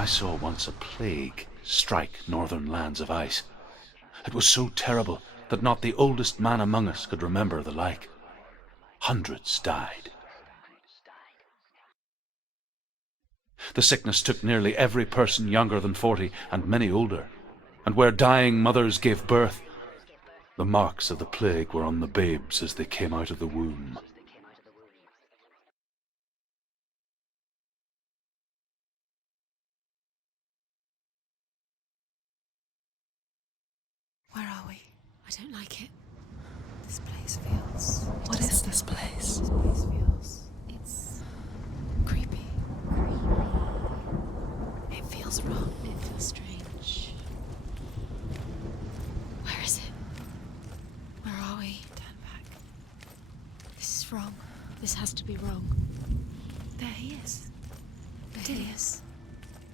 I saw once a plague strike northern lands of ice. It was so terrible that not the oldest man among us could remember the like. Hundreds died. The sickness took nearly every person younger than 40 and many older, and where dying mothers gave birth, the marks of the plague were on the babes as they came out of the womb. Where are we? I don't like it. This place feels... What is this place? This place feels... It's... creepy. It feels wrong. It feels strange. Where is it? Where are we? Turn back. This is wrong. This has to be wrong. There he is. There Did he he? is.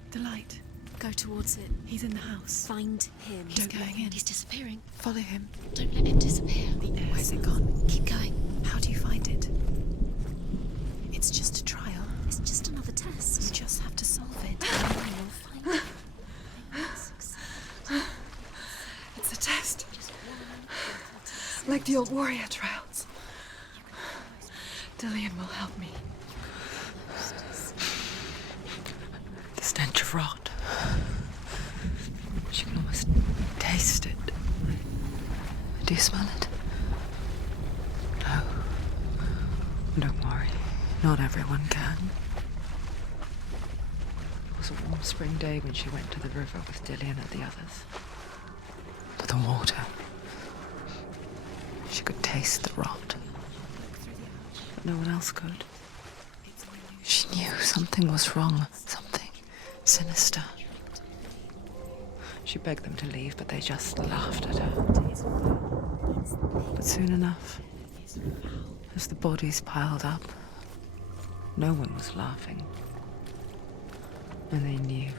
The light. Go towards it. He's in the house. Find him. He's going in. He's disappearing. Follow him. Don't let him disappear. Where's it gone? Keep going. How do you find it? It's just a trial. It's just another test. You just have to solve it. You'll find it. Succeed. It's a test. Just one little test. Like the old warrior trials. Dillian will help me. The stench of rot. She can almost taste it. Do you smell it? No. Don't worry. Not everyone can. It was a warm spring day when she went to the river with Dillian and the others. To the water. She could taste the rot. But no one else could. She knew something was wrong. Something sinister. She begged them to leave, but they just laughed at her. But soon enough, as the bodies piled up, no one was laughing. And they knew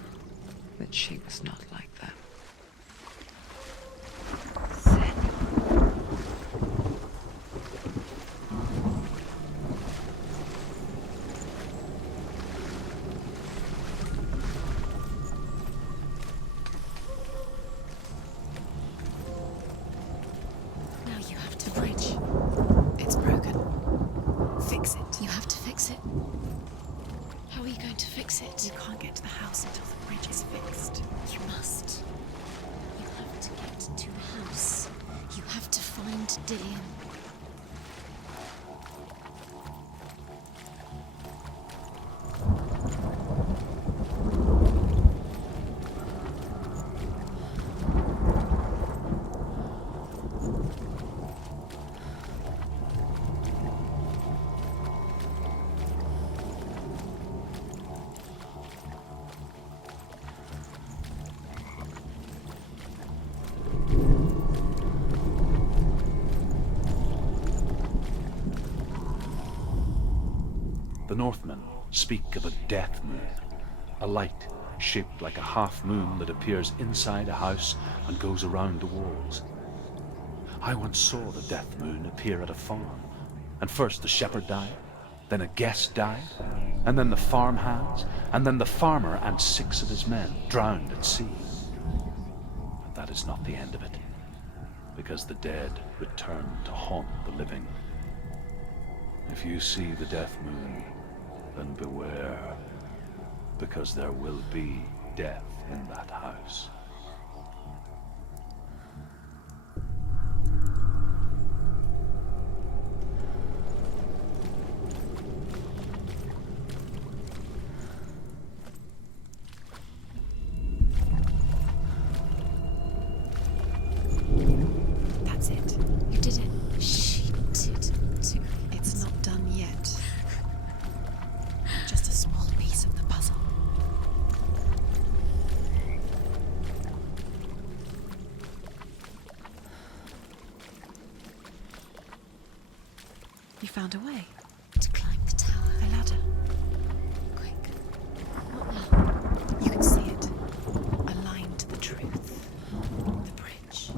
that she was not like that. Now you have to bridge. It's broken. Fix it. You have to fix it. How are you going to fix it? You can't get to the house until the bridge is fixed. You must. You have to get to the house. You have to find Dillian. The Northmen speak of a death moon, a light shaped like a half moon that appears inside a house and goes around the walls. I once saw the death moon appear at a farm, and first the shepherd died, then a guest died, and then the farmhands, and then the farmer and 6 of his men drowned at sea. But that is not the end of it, because the dead return to haunt the living. If you see the death moon, then beware, because there will be death in that house. That's it. You did it. She did too. It's not done yet. Just a small piece of the puzzle. You found a way. To climb the tower. A ladder. Quick. What now? You can see it. Aligned to the truth. The bridge.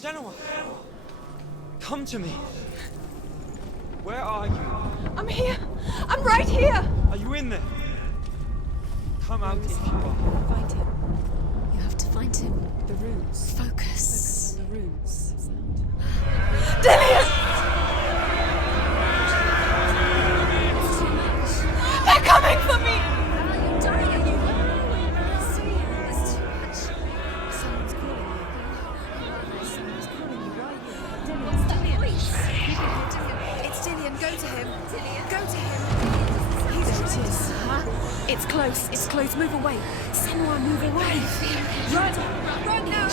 Senua! Come to me! Where are you? I'm here! I'm right here! Are you in there? Come out if you are. Find him. You have to find him. The runes. Focus. The runes. Dillian! They're coming for me! You're dying, are you? There's too much. Someone's calling you. Someone's calling you. Why are you? What's that voice? It's Dillian. Go to him. Dillian? Go to him. There it is. Huh? It's close. It's close. Move away. Senua, move away. Run. Run now.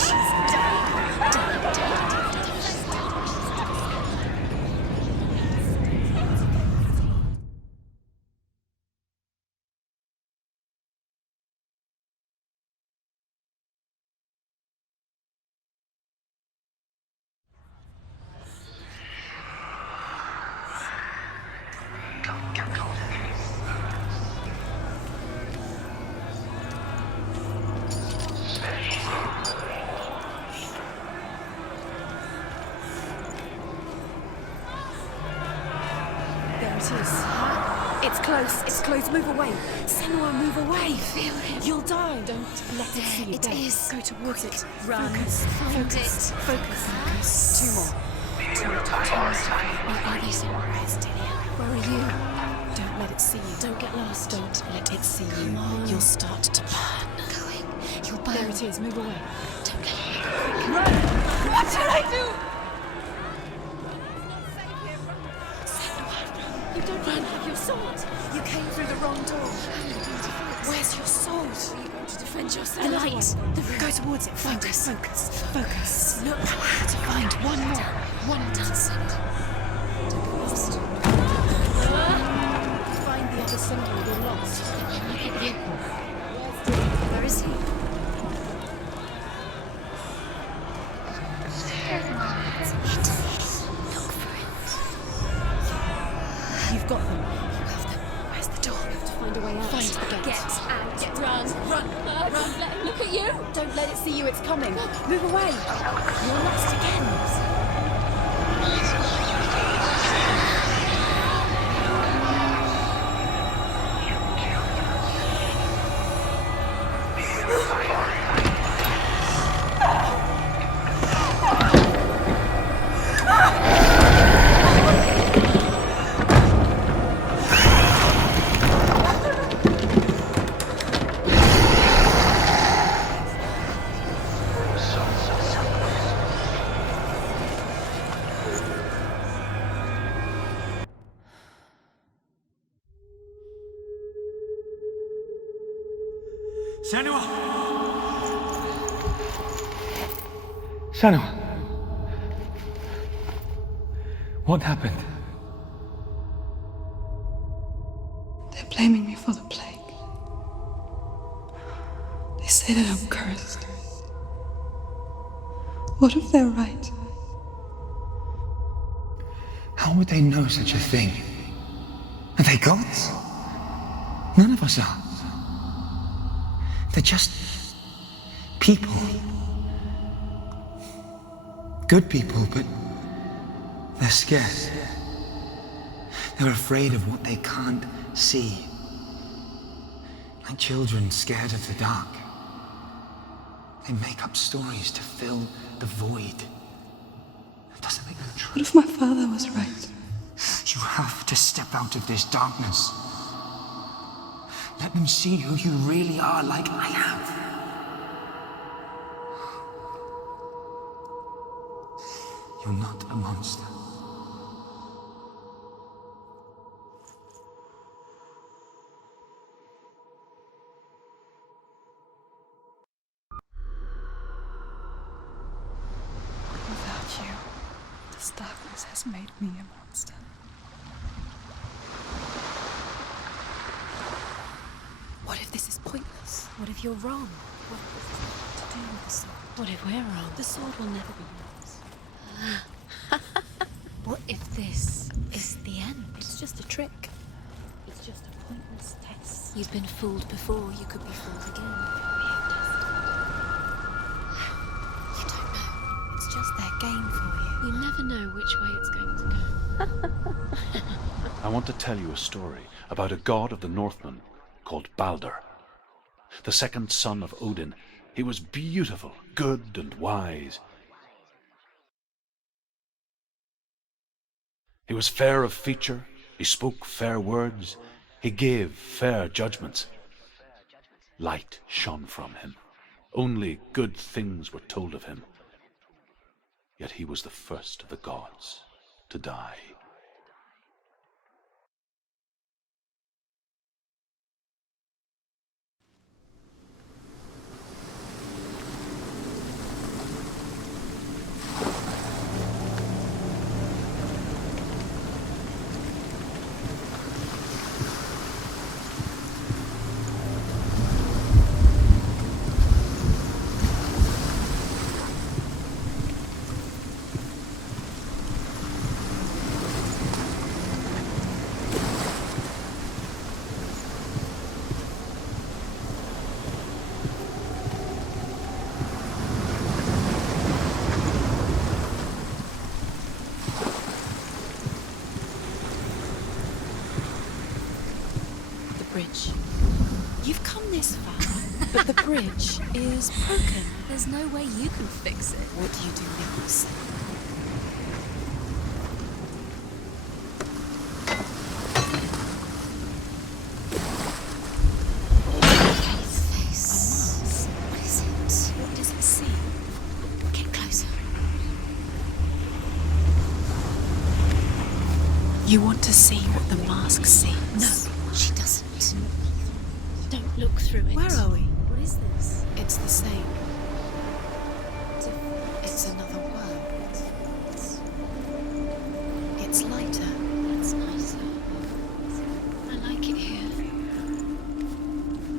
There it is. Huh? It's close. It's close. Move away. Senua, move away. Feel it. You'll die. Don't let it see you. It There. is. Go towards it. Run. Focus. Find Focus. it. Focus. Focus. Two more. Where are they, Senua? Where are you? Don't let it see you. Don't get lost. Don't let it see you. Come on. You'll start to burn. Going. You'll burn. There it is. Move away. Don't get Run! What should I do? You don't even have your sword. You came through the wrong door. Where's your sword? Are you going to defend yourself? The Another light. one. Go towards it. Focus. Focus. Focus. Look. To find one more. One Done, Senua. Don't get lost. Find the other symbol. You're lost. Where is he? Look for it. You've got them. You have them. Where's the door? You have to find a way out. Find the gate. Get out. Run. Run. Run. Let him look at you. Don't let it see you. It's coming. Move away. You're lost again. Senua! Senua! What happened? They're blaming me for the plague. They say that I'm cursed. What if they're right? How would they know such a thing? Are they gods? None of us are. They're just people. Good people, but they're scared. They're afraid of what they can't see. Like children scared of the dark. They make up stories to fill the void. It doesn't make them true. What if my father was right? You have to step out of this darkness. Let them see who you really are, like I have. You're not a monster. Without you, this darkness has made me a monster. What if this is pointless? What if you're wrong? What has this got to do with the sword? What if we're wrong? The sword will never be yours. What if this is the end? It's just a trick. It's just a pointless test. You've been fooled before, you could be fooled again. You don't know. It's just their game for you. You never know which way it's going to go. I want to tell you a story about a god of the Northmen called Balder. The second son of Odin, he was beautiful, good and wise. He was fair of feature, he spoke fair words, he gave fair judgments. Light shone from him. Only good things were told of him. Yet he was the first of the gods to die. Bridge. You've come this far, but the bridge is broken. There's no way you can fix it. What do you do now, Sam? Face. What is it? What does it see? Get closer. You want to see what the mask sees? No. She doesn't. Don't look through it. Where are we? What is this? It's the same. It's another world. It's lighter. It's nicer. I like it here.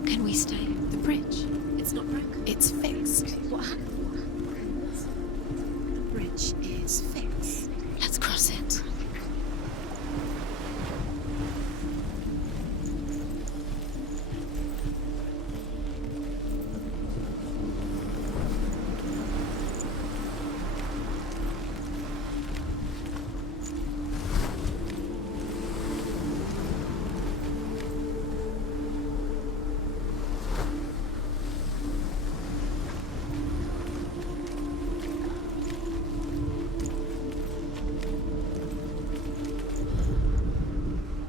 Can we stay? The bridge. It's not broken. It's fixed. What happened? The bridge is fixed. Let's cross it.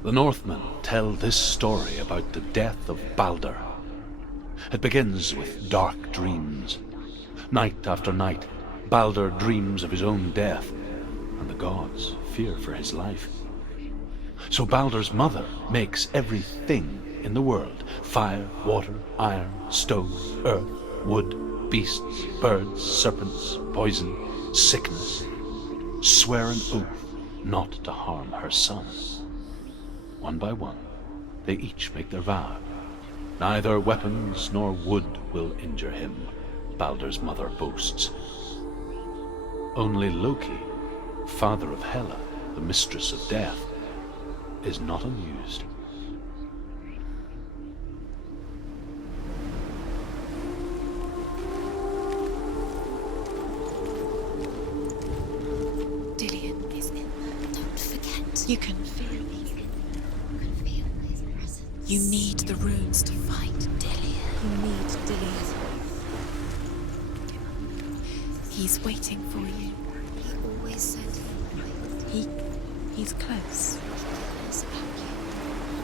The Northmen tell this story about the death of Balder. It begins with dark dreams. Night after night, Balder dreams of his own death, and the gods fear for his life. So Balder's mother makes everything in the world: fire, water, iron, stone, earth, wood, beasts, birds, serpents, poison, sickness, swear an oath not to harm her son. One by one, they each make their vow. Neither weapons nor wood will injure him, Balder's mother boasts. Only Loki, father of Hela, the mistress of death, is not amused. Dillion is in there. Don't forget. You can feel it. You need the runes to fight Dillion. You need Dillion. He's waiting for you. He always said he's close. He cares about you.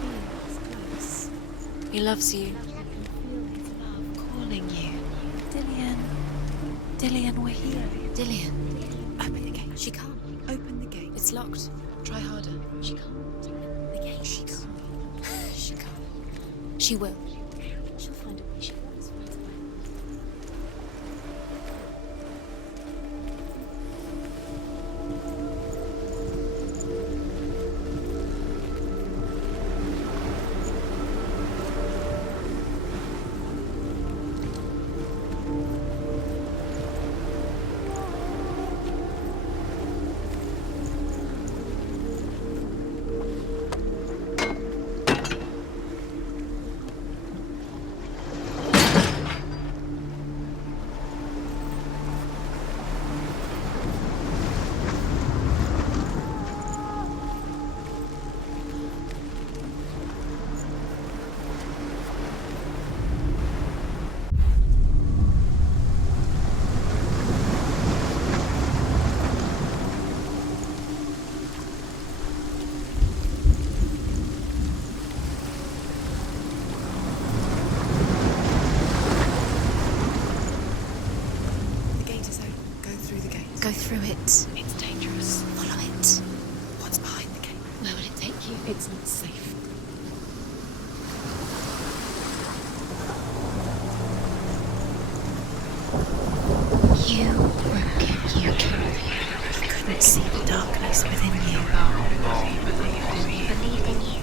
He feels close. He loves you. You can feel his love calling you. Dillion. Dillion, we're here. Dillion. Open the gate. She can't. Open the gate. It's locked. Try harder. She can't. The gate. She can't. She can't. She will. She'll find a way. She always finds a way. go through it. It's dangerous. Follow it. What's behind the gate? Where will it take you? It's not safe. You broke it. You couldn't see the darkness within you. Believed in you.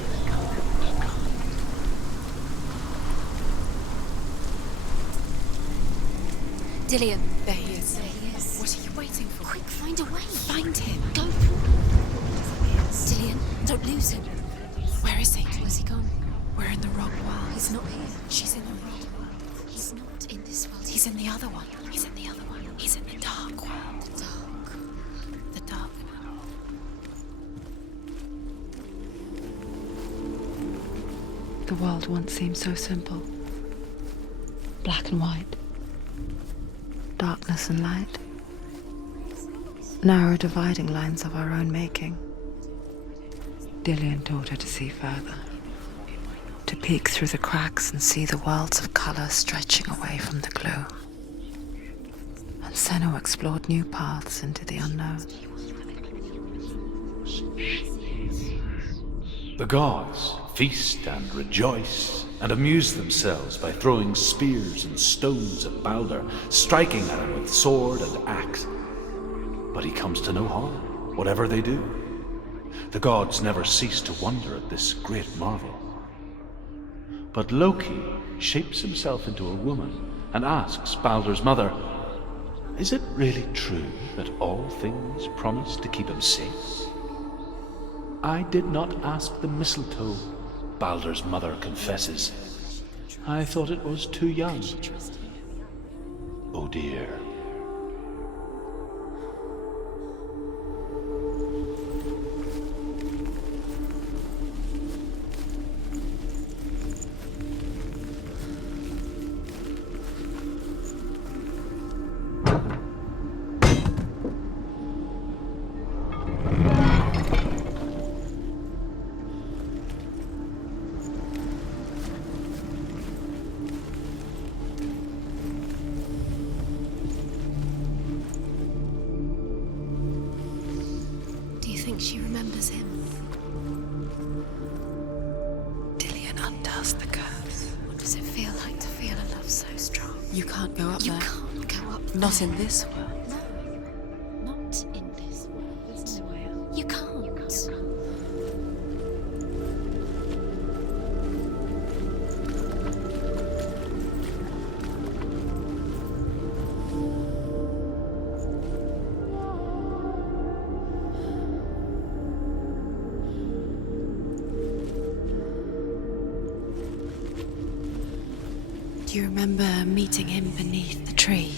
Dillian. There he is. There he is. What are you waiting for? Quick, find a way. Find him. Go. Dillian, don't lose him. Where is he? Where's he gone? We're in the wrong world. He's not here. She's in the wrong world. He's not in this world. He's in the other one. He's in the other one. He's in the dark world. the dark. The dark world. The world once seemed so simple. Black and white. Darkness and light. Narrow dividing lines of our own making. Dillian taught her to see further. To peek through the cracks and see the worlds of colour stretching away from the gloom. And Senua explored new paths into the unknown. The gods feast and rejoice and amuse themselves by throwing spears and stones at Baldur, striking at him with sword and axe. But he comes to no harm, whatever they do. The gods never cease to wonder at this great marvel. But Loki shapes himself into a woman and asks Baldur's mother, "Is it really true that all things promise to keep him safe?" "I did not ask the mistletoe," Baldur's mother confesses. "I thought it was too young." Oh dear. She remembers him. Dillian undoes the curse. What does it feel like to feel a love so strong? You can't go up You there. can't go up Not there. in this world. No, not in this world. You can't. Do you remember meeting him beneath the tree?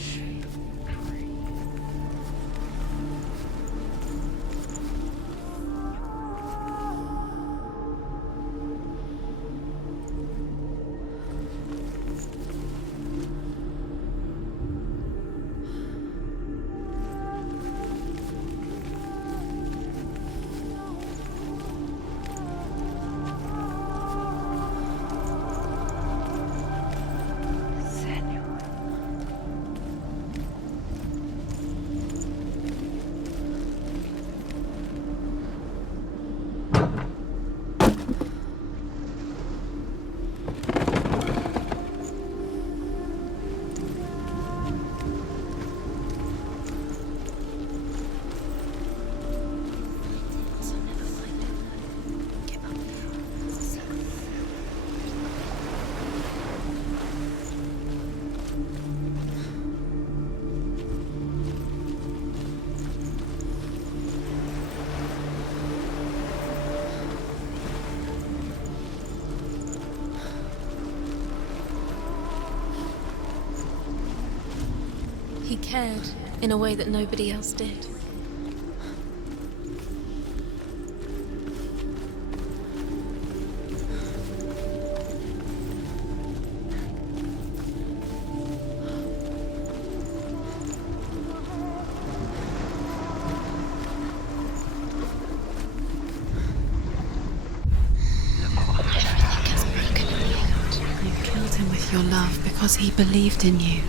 He cared in a way that nobody else did. Everything gets broken apart. You killed him with your love because he believed in you.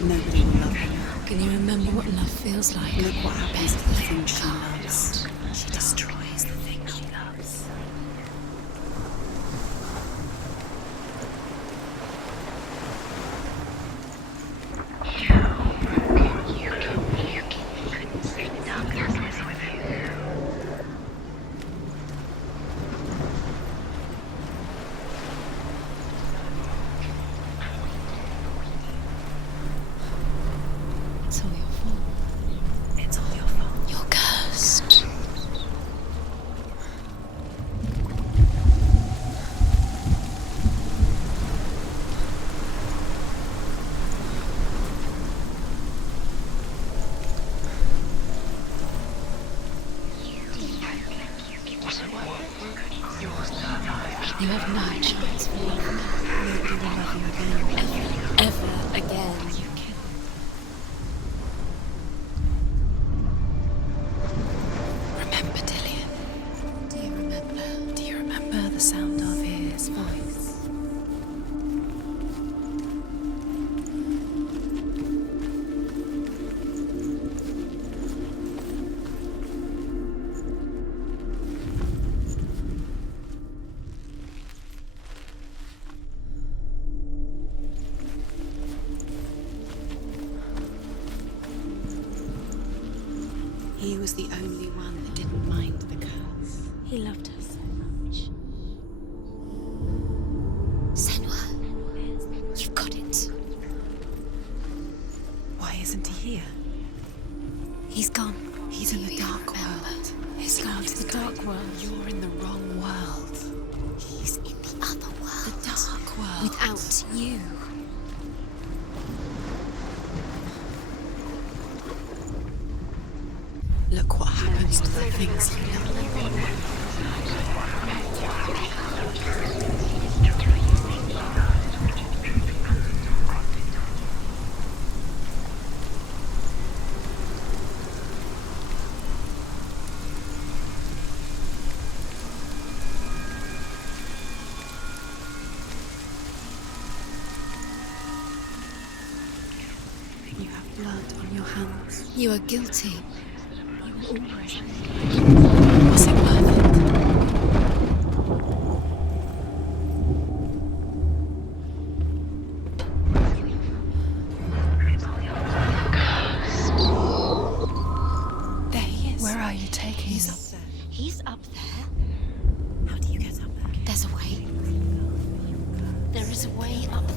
Nobody will love her. Can you remember what love feels like? Look what happens to the thing she loves. She destroys the thing she loves. It's all your fault. It's all your fault. You're cursed. You have no chance for love. Nobody will love you again. Ever again. Remember, Dillian. Do you remember? Do you remember the sound of his voice? He was the only one that didn't mind the curse. He loved her so much. Senua, you've got it. Why isn't he here? He's gone. He's in the You dark remember. world. He's gone gone to the dark world. You're in the wrong world. He's in the other world. The dark world. Without you. Look what happens to the things you love. You have blood on your hands. You are guilty. You will always. Was it worth it? There he is. Where are you taking He's me? up there. He's up there. How do you get up there? There's a way. There is a way up there.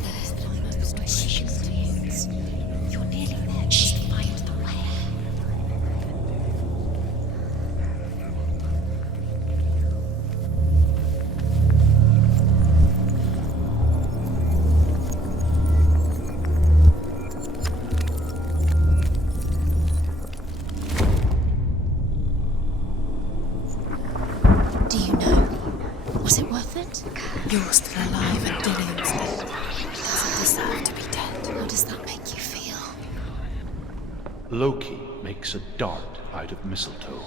You're nearly there. Just find the way. Do you know? Was it worth it? You're still alive and Dillian's dead. He doesn't deserve to be dead. How does that make you feel? Loki makes a dart out of mistletoe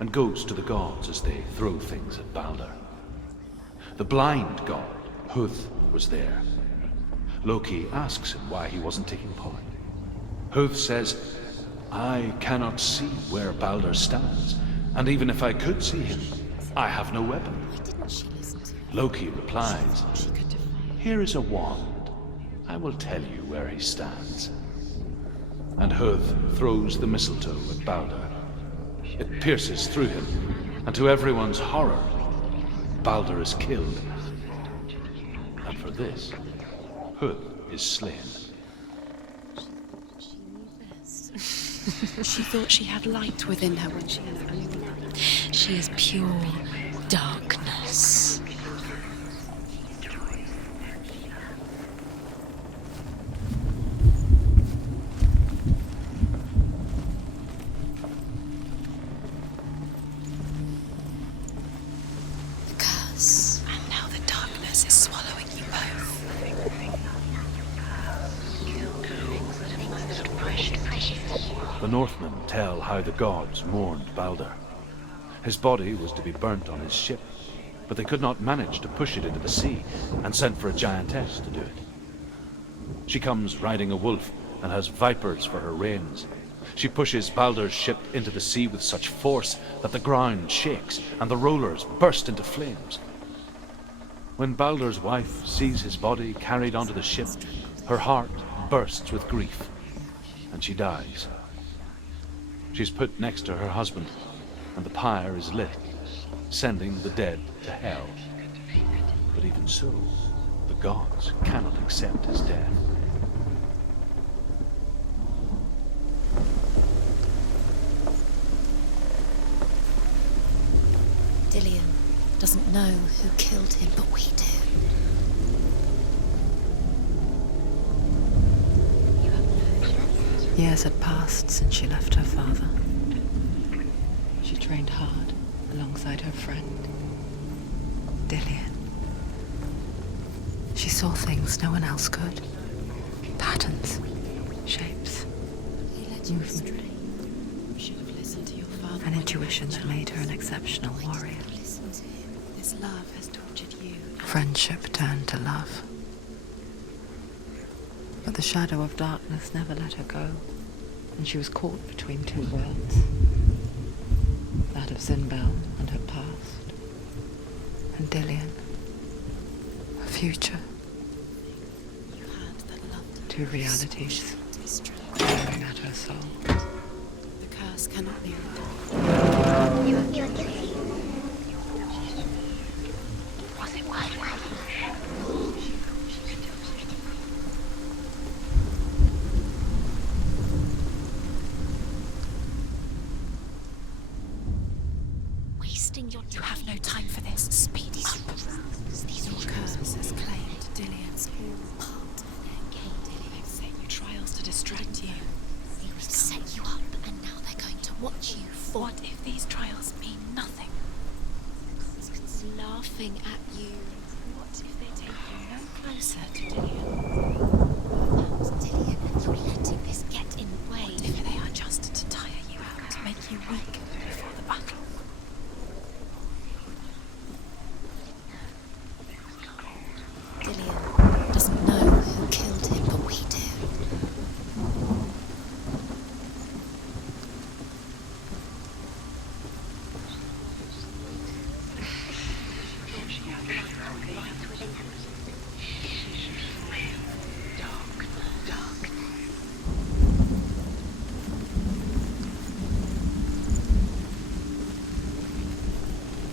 and goes to the gods as they throw things at Balder. The blind god, Huth, was there. Loki asks him why he wasn't taking part. Huth says, I cannot see where Balder stands, and even if I could see him, I have no weapon. Why didn't she listen to him? Loki replies, She could defy. Here is a wand. I will tell you where he stands. And Huth throws the mistletoe at Balder. It pierces through him, and to everyone's horror, Balder is killed. And for this, Huth is slain. She knew best. She thought she had light within her when she has only love. She is pure darkness. The curse. And now the darkness is swallowing you both. The Northmen tell how the gods mourned Balder. His body was to be burnt on his ship, but they could not manage to push it into the sea and sent for a giantess to do it. She comes riding a wolf and has vipers for her reins. She pushes Baldur's ship into the sea with such force that the ground shakes and the rollers burst into flames. When Baldur's wife sees his body carried onto the ship, her heart bursts with grief, and she dies. She's put next to her husband, and the pyre is lit, sending the dead to hell. But even so, the gods cannot accept his death. Dillian doesn't know who killed him, but we do. Years had passed since she left her father. She trained hard alongside her friend, Dillian. She saw things no one else could. Patterns, shapes, movement. An intuition that made her an exceptional warrior. This love has tortured you. Friendship turned to love. But the shadow of darkness never let her go, and she was caught between two worlds. That of Zinbel and her past, and Dillian, her future. You had that love. Two realities staring at her soul. The curse cannot be undone. You have no time for this. Speed up. These curse has claimed Dillian's all part of their game. They've set you trials to distract you. They've set you up, and now they're going to watch you fall. What if these trials mean nothing? Laughing at you. What if they take you no closer to Dillian? Dillian, and you're letting this get in the way. What if they are just to tire you out, to make you weak before the battle? Dillian doesn't know who killed him, but we do.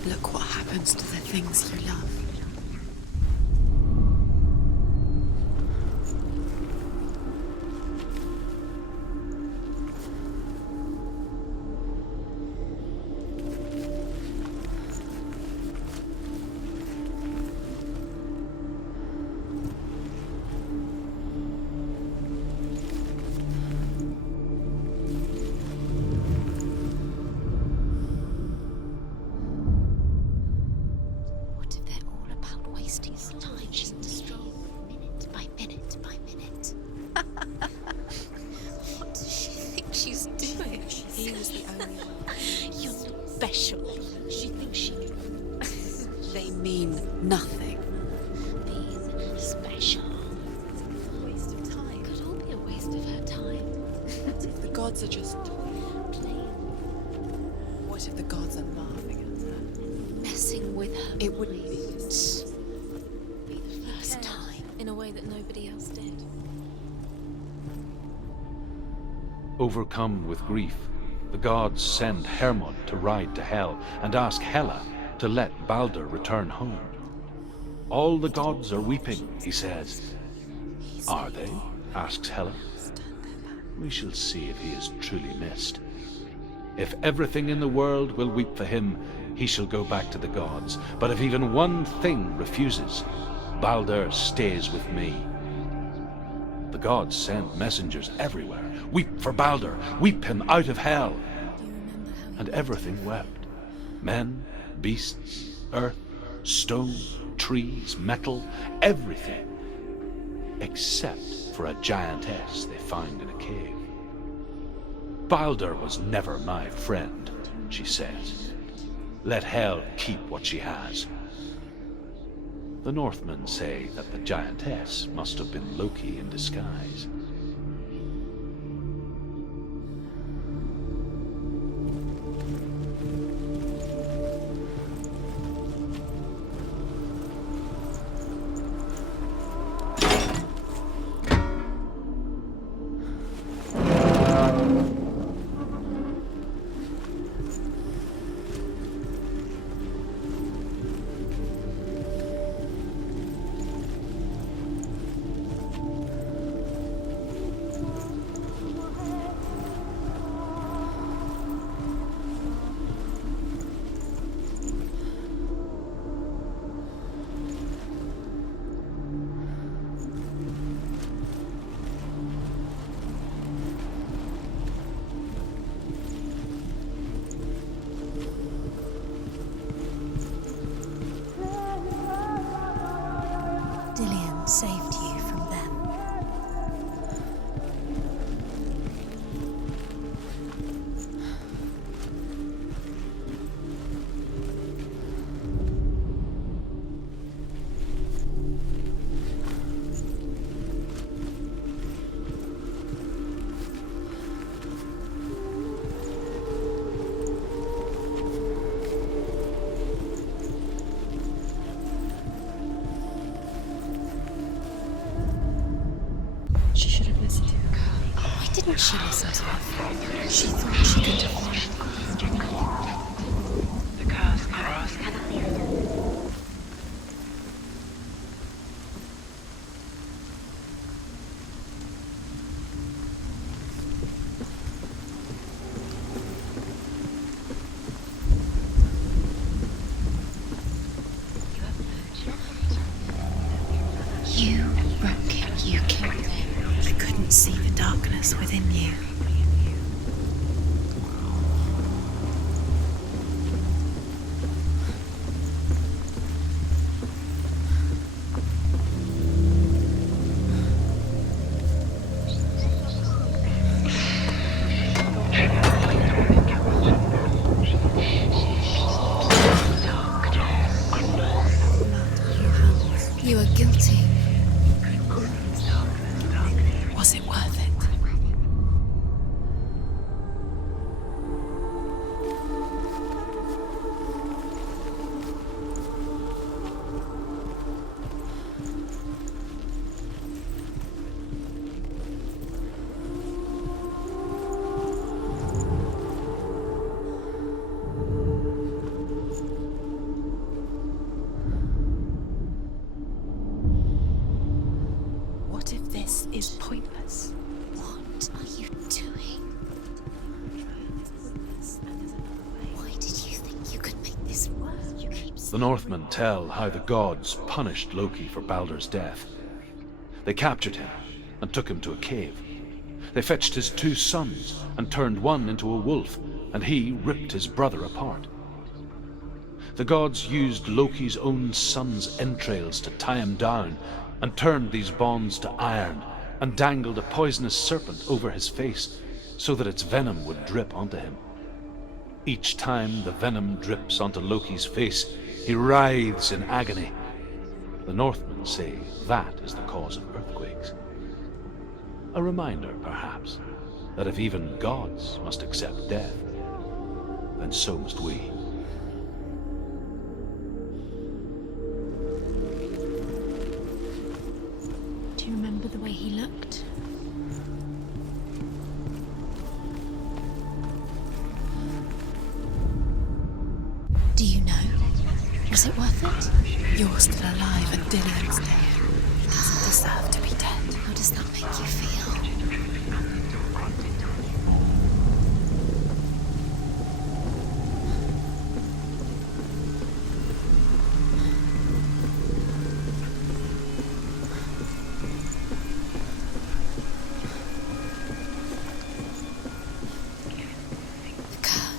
Look what happens to the things you love. Nothing. Being special. Waste of time. Could all be a waste of her time. What if the gods are just playing? What if the gods are laughing at her? Messing with her. It wouldn't be the first time. In a way that nobody else did. Overcome with grief, the gods send Hermod to ride to Hell and ask Hela to let Baldur return home. All the gods are weeping, he says. Are they? Asks Hela. We shall see if he is truly missed. If everything in the world will weep for him, he shall go back to the gods. But if even one thing refuses, Baldur stays with me. The gods send messengers everywhere. Weep for Baldur, weep him out of hell. And everything wept. Men, beasts, earth, stone, trees, metal, everything. Except for a giantess they find in a cave. Baldur was never my friend, she says. Let Hel keep what she has. The Northmen say that the giantess must have been Loki in disguise. saved you from them. She should have listened to her. Why didn't she listen to her? She thought she could have. The curse cannot be undone. You broke it, you killed him. I couldn't see the darkness within you. You are guilty. Was it worth it? What if this is pointless? What are you doing? Why did you think you could make this work? You keep The Northmen tell how the gods punished Loki for Baldur's death. They captured him and took him to a cave. They fetched his 2 sons and turned one into a wolf, and he ripped his brother apart. The gods used Loki's own son's entrails to tie him down and turned these bonds to iron and dangled a poisonous serpent over his face so that its venom would drip onto him. Each time the venom drips onto Loki's face, he writhes in agony. The Northmen say that is the cause of earthquakes. A reminder, perhaps, that if even gods must accept death, then so must we. Do you remember the way he looked? Do you know? Was it worth it? You're still alive and Dillian's dead. He doesn't deserve to be dead. How does that make you feel?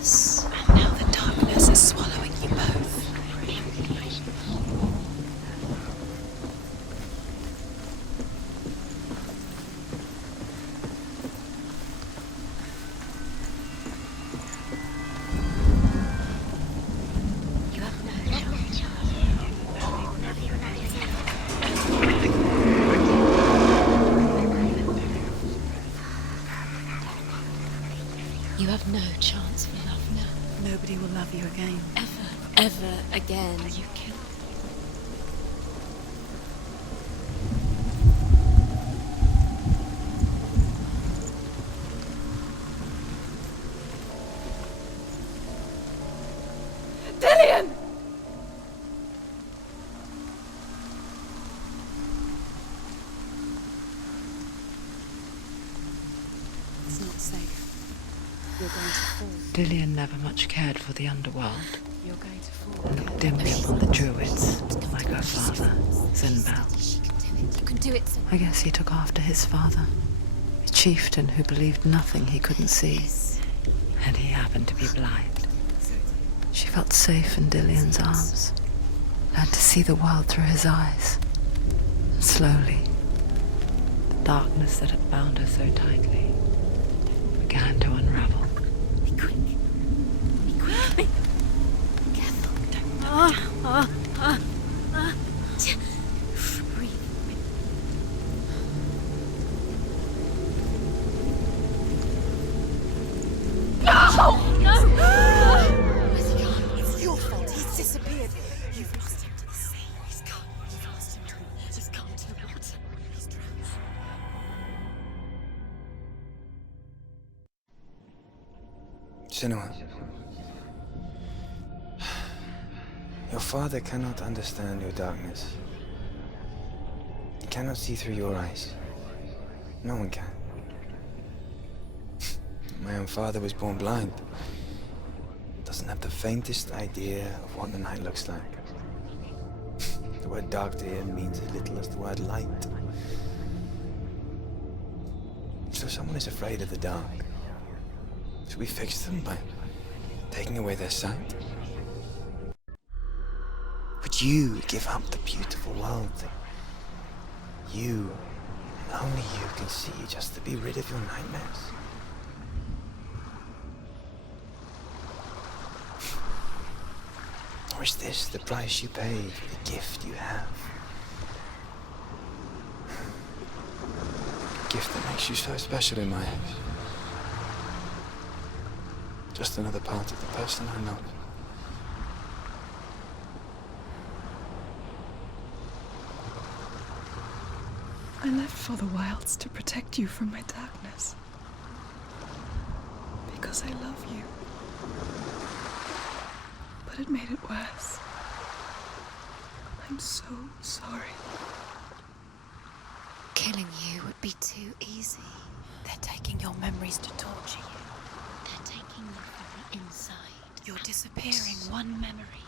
And now the darkness is swallowing you both. You have no choice. You have no chance for love now. Nobody will love you again. Ever again. You killed. Dillian! It's not safe. You're going to fall. Dillian never much cared for the underworld. You're going to fall. And looked dimly upon the druids, like her father, Zinbal. You can do it. I guess he took after his father, a chieftain who believed nothing he couldn't see. And he happened to be blind. She felt safe in Dillian's arms, learned to see the world through his eyes. And Slowly, the darkness that had bound her so tightly began to unravel. Be quick. Be quick. Be careful. Don't. Breathe. Where's he gone? It's your fault. He's disappeared. You've lost him to the sea. He's gone. You've lost him to the... He's gone to the water. He's drowned. Senua, your father cannot understand your darkness. He cannot see through your eyes. No one can. My own father was born blind. Doesn't have the faintest idea of what the night looks like. The word dark to him means as little as the word light. So someone is afraid of the dark. Should we fix them by taking away their sight? Would you give up the beautiful world that you, and only you, can see just to be rid of your nightmares? Or is this the price you pay for the gift you have? A gift that makes you so special in my eyes. Just another part of the person I know. I left for the wilds to protect you from my darkness. Because I love you. But it made it worse. I'm so sorry. Killing you would be too easy. They're taking your memories to torture you. They're taking them from the inside. You're disappearing one memory